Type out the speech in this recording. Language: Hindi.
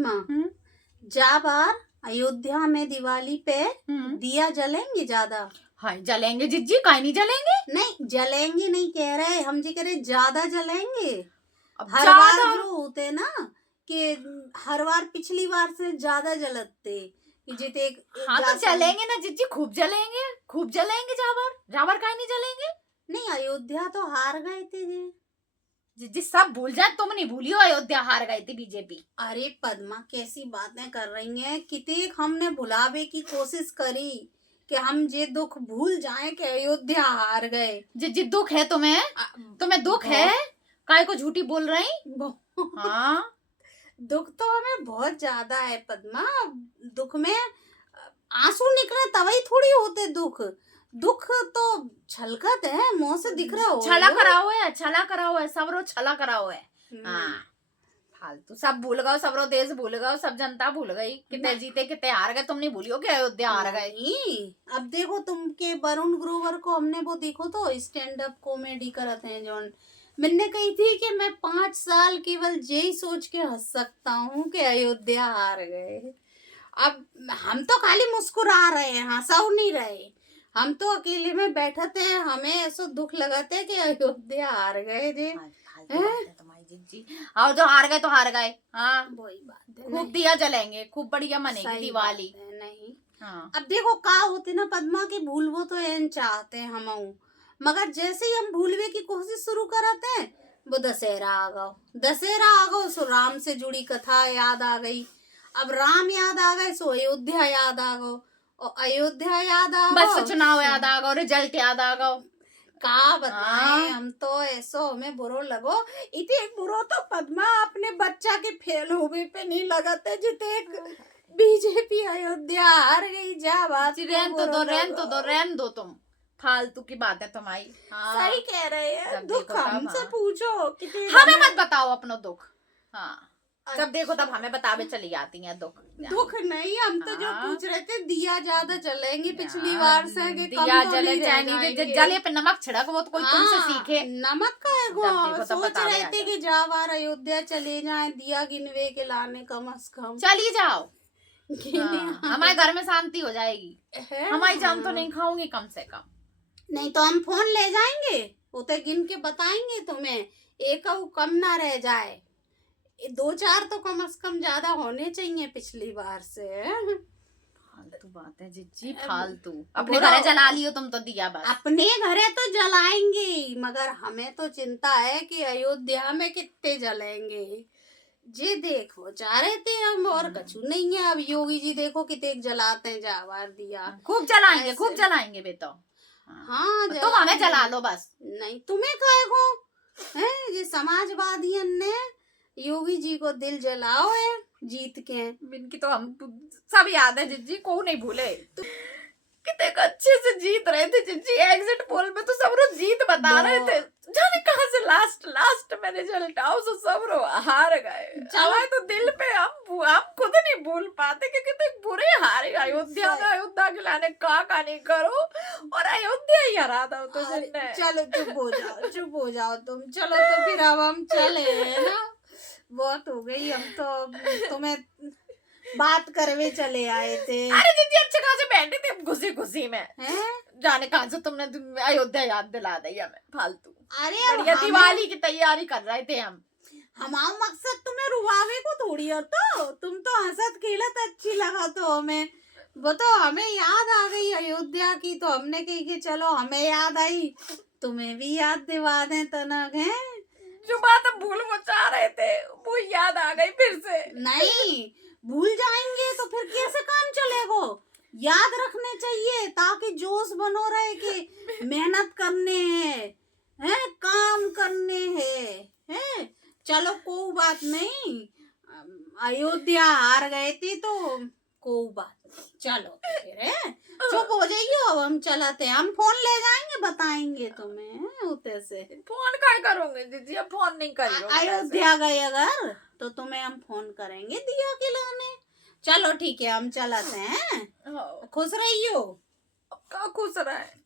पद्मा, जा बार अयोध्या में दिवाली पे दिया जलेंगे ज्यादा? हाँ जलेंगे जिज्जी, काहे नहीं जलेंगे? नहीं जलेंगे नहीं कह रहे हम जी, कह रहे ज्यादा जलेंगे। हर ज्यादा बार जो होते ना कि हर बार पिछली बार से ज्यादा जलते कि जिते हाँ तो जलेंगे ना जिज्जी, खूब जलेंगे, खूब जलेंगे। जावर काहे नहीं जलेंगे? नहीं अयोध्या तो हार गए थे जी। जिज्जी सब भूल जाए, तुम नहीं भूलियो अयोध्या हार गई थी बीजेपी। अरे पद्मा कैसी बातें कर रही हैं, कितने हमने भुलावे की कोशिश करी कि हम ये दुख भूल जाएं कि अयोध्या हार गए। जिज्जी दुख है तुम्हें? तुम्हें दुख है? काय को झूठी बोल रही? हाँ दुख तो हमें बहुत ज्यादा है पद्मा। दुख में आंसू निकले तभी थोड़ी होते दुख। दुख तो छलकत है, मुंह से दिख रहा हो। छला कराओ है सब रो छला कराओ है। हाँ फालतू सब भूल गए, सब रो देश भूल गए, सब जनता भूल गई। कितने जीते कितने हार गए, तुम नहीं भूलियो कि अयोध्या हार गए। अब देखो तुम के वरुण ग्रोवर को हमने वो देखो तो स्टैंड अप कॉमेडी करते हैं जॉन। मैंने कही थी कि मैं 5 साल केवल यही सोच के हंस सकता हूँ कि अयोध्या हार गए। अब हम तो खाली मुस्कुरा रहे हैं, हंसा नहीं रहे। हम तो अकेले में बैठे थे, हमें ऐसा दुख लगाते कि अयोध्या हार गए थे। और जो हार गए तो हार गए। हाँ वही बात है। खूब दिया जलेंगे, खूब बढ़िया मनेगी दिवाली। नहीं हाँ। अब देखो का होते ना पद्मा के भूलवो तो एन चाहते हैं हम, मगर जैसे ही हम भूलवे की कोशिश शुरू करते हैं वो दशहरा आ गो सो राम से जुड़ी कथा याद आ गई। अब राम याद आ गए सो अयोध्या याद आ गो, और अयोध्या याद आ गो बस चुनाव याद आ गो, रिजल्ट याद आ गो। का बताएं हम तो ऐसो हमें बुरो लगो। इतने बुरो तो पद्मा अपने बच्चा के फेल होवे पे नहीं लगते जिते बीजेपी अयोध्या हार गई। जा बात रहन दो तुम, फालतू की बात है तुम्हारी। हाँ। सही कह रहे हैं। दुख हमसे पूछो कितने हमें मत बताओ अपना दुख। हाँ जब देखो तब हमें बतावे चली आती हैं दुख नहीं हम तो जो पूछ रहे थे दिया ज्यादा जलेंगे पिछली बार से कि दिया जले जले पे नमक छिड़क, वो तो कोई तुमसे सीखे। नमक का है सोच रहे थे कि जा बार अयोध्या चले जाएं दिया गिनवे के लाने कम से कम चली जाओ। हमारे घर में शांति हो जाएगी। हमारी जान तो नहीं खाऊंगी कम से कम। नहीं तो हम फोन ले जाएंगे, उते गिन के बताएंगे तुम्हें, एक कम ना रह जाए। 2-4 तो कम से कम ज्यादा होने चाहिए पिछली बार से। फालतू बात है जिज्जी, फालतू। अपने घरे जला लियो तुम तो दिया बस। अपने घरे तो जलाएंगे, मगर हमें तो चिंता है कि अयोध्या में कितने जलेंगे। जी देखो जा रहे थे हम, और कछु नहीं है। अब योगी जी देखो कितने जलाते हैं जावार दिया। खूब जलाएंगे बेटा। हाँ तुम हमें जला लो बस। नहीं तुम्हें काहे को है, ये समाजवादियों ने योगी जी को दिल जलाओ है जीत के। इनकी तो हम सब याद है जिज्जी, को नहीं भूले। कितने अच्छे से जीत रहे थे जिज्जी, एग्जिट पोल में तो सब लोग जीत बता रहे थे। जाने कहां से लास्ट में रिजल्ट आओ तो सब लोग हार गए। हमारे तो दिल पे हम खुद नहीं भूल पाते कि कितने बुरे हारे। अयोध्या के लाने का नहीं करो, और अयोध्या ही हरा दो तो। चलो चुप हो जाओ तुम। चलो तो फिर अब हम चले ना, बहुत हो गई। हम तो तुम्हें बात करवे चले आए थे। अरे दीदी अच्छे खासे बैठे थे घुसी में। जाने कहां से तुमने अयोध्या याद दिला दी हमें, फालतू। अरे बढ़िया दिवाली की तैयारी कर रहे थे हम। हमारा मकसद तुम्हें रुवावे को थोड़ी है, तो तुम तो हंसत खेलत अच्छी लगा तो हमें। वो तो हमें याद आ गई अयोध्या की, तो हमने कही कि चलो हमें याद आई तुम्हें भी याद दिवा दें तनक है। जो बात हम भूल चाह रहे थे वो याद आ गई फिर से। नहीं भूल जाएंगे तो फिर कैसे काम चलेगा। याद रखने चाहिए ताकि जोश बनो रहे कि मेहनत करने हैं काम करने हैं। चलो कोई बात नहीं, अयोध्या हार गए थे तो कोई बात नहीं। चलो फिर चुप हो जाइए। अब हम चलाते हैं, हम फोन ले जाएंगे बताएंगे तुम्हें उते से। फोन क्या करोगे दीदी, अब फोन नहीं करियो। अयोध्या गए अगर तो तुम्हें हम फोन करेंगे दिया के लाने। चलो ठीक है हम चलाते हैं। खुश रहियो। क्या खुश रहे।